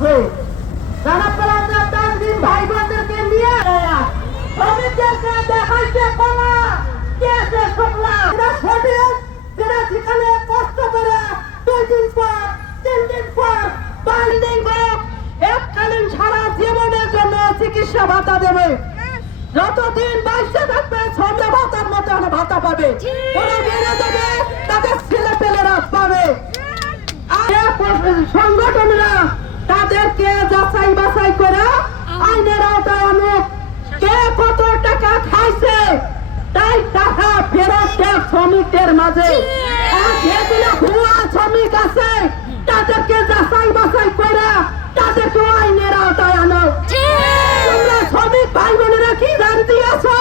আছে। রানা প্লাজার তানজিম ভাই বোনদেরকে নিয়ে শ্রমিকদেরকে দেখাইছে কলা কেসে শুকলা সঠিক যেটা সেখানে কষ্ট করে 2 দিন পর 3 দিন পর 5 দিন পর এককালীন সারা জীবনের জন্য চিকিৎসা ভাতা দেবে। যতদিন বাইসে থাকবে ছন্দা ভাতার মতো ভাতা পাবে, ওরা বেড়ে যাবে তাদের ছেলে পেলেরা পাবে। আর সংগঠনরা তাদেরকে যাচাই বাছাই করে আইনের আওতায় আনুক। কে কত টাকা খাইছে তাই টাকা ফেরত দেয় শ্রমিকদের মাঝে। আর যেগুলো ভুয়া শ্রমিক আছে তাদেরকে যাচাই বাছাই করে তাদেরকে আইনের আওতায় আনো। তোমরা শ্রমিক ভাই বোনেরা কি রাজি আছো?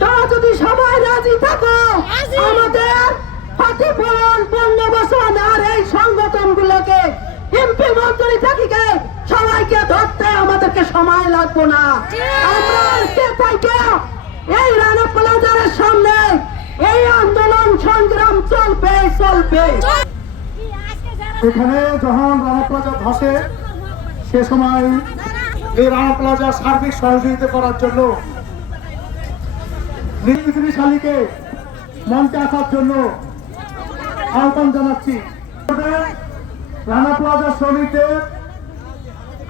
তোমরা যদি সবাই রাজি থাকো আমাদের ক্ষতিপূরণ 15 বছর আর এই সংগঠনগুলোকে এমপি মন্ত্রী থাকিকে সবাইকে ধরতে আমাদেরকে সময় লাগবে না। আমরা আজকে থেকে এই রানা প্লাজার সামনে এই আন্দোলন সংগ্রাম চলবে চলবে। এখানে যখন রানা প্লাজা ধসে সে সময় এই রানা প্লাজা সার্বিক সহযোগিতা করার জন্য নির্বিঘ্নশালীকে মঞ্চে আসার জন্য আহ্বান জানাচ্ছি। রানা প্লাজা শ্রমিকদের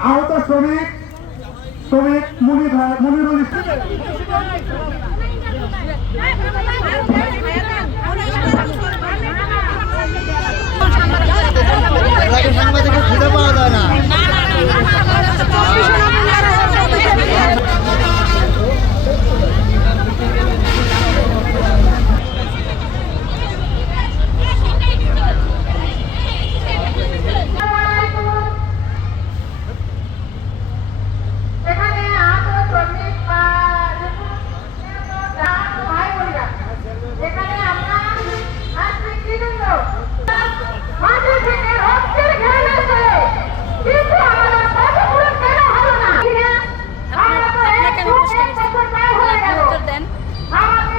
আহত শ্রমিক মনিরুল ইসলাম সাংবাদিক খুঁজে পাওয়া যায় না।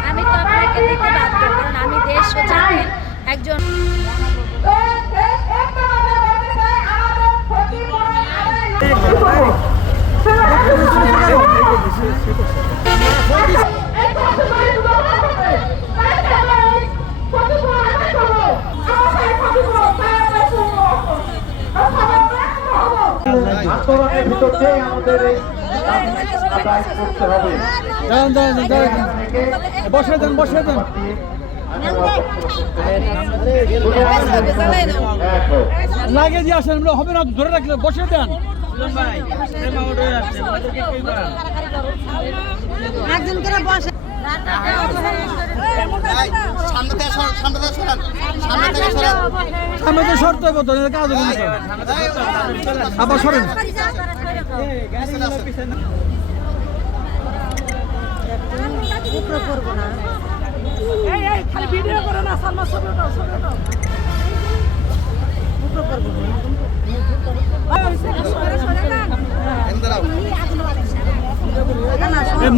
আমি তো আপনাকে দিতে বাধ্য, কারণ আমি দেশ ও জাতির একজন। আন্দোলনের ভিতর দিয়ে আমাদের এই আদায় করতে হবে। বসে দেন লাগে দিয়ে আসেন, হবে না ধরে রাখলে বসে দেন। একজন করে বসে সামনে শর্ত হবে তো কাজ হবে না। আবার সরেন। খালি ভিডিও করে না সালমা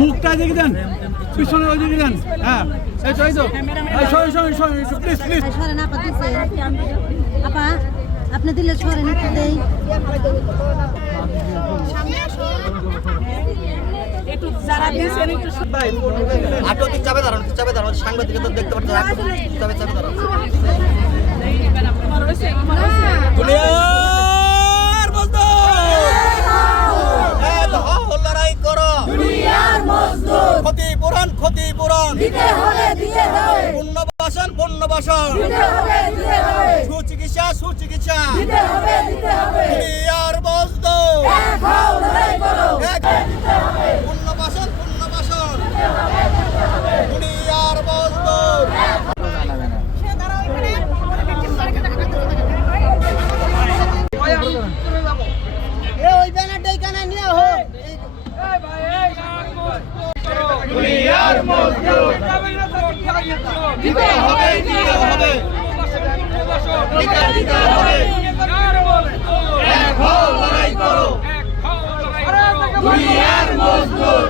মুখটা দেখে দেন, পিছনে ওই দিকে দেন। হ্যাঁ এই তো প্লিজ প্লিজ আপা আপনি দিলে সরেন একটু দেই। সাংবাদিক দেখতে পাচ্ছেন লড়াই করো, ক্ষতিপূরণ পুনর্বাসন সুচিকিৎসা দুনিয়ার মজদুর পুনর্বাসন দুনিয়ার মজদুর। ওই ব্যানারটা এখানে নিয়ে হোক। দুনিয়ার মজদুর দিতে হবে এক হও লড়াই করো, দুনিয়ার মজদুর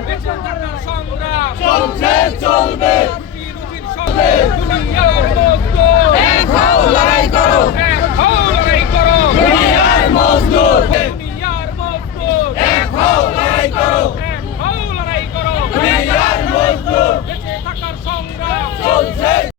চলছে চলবে।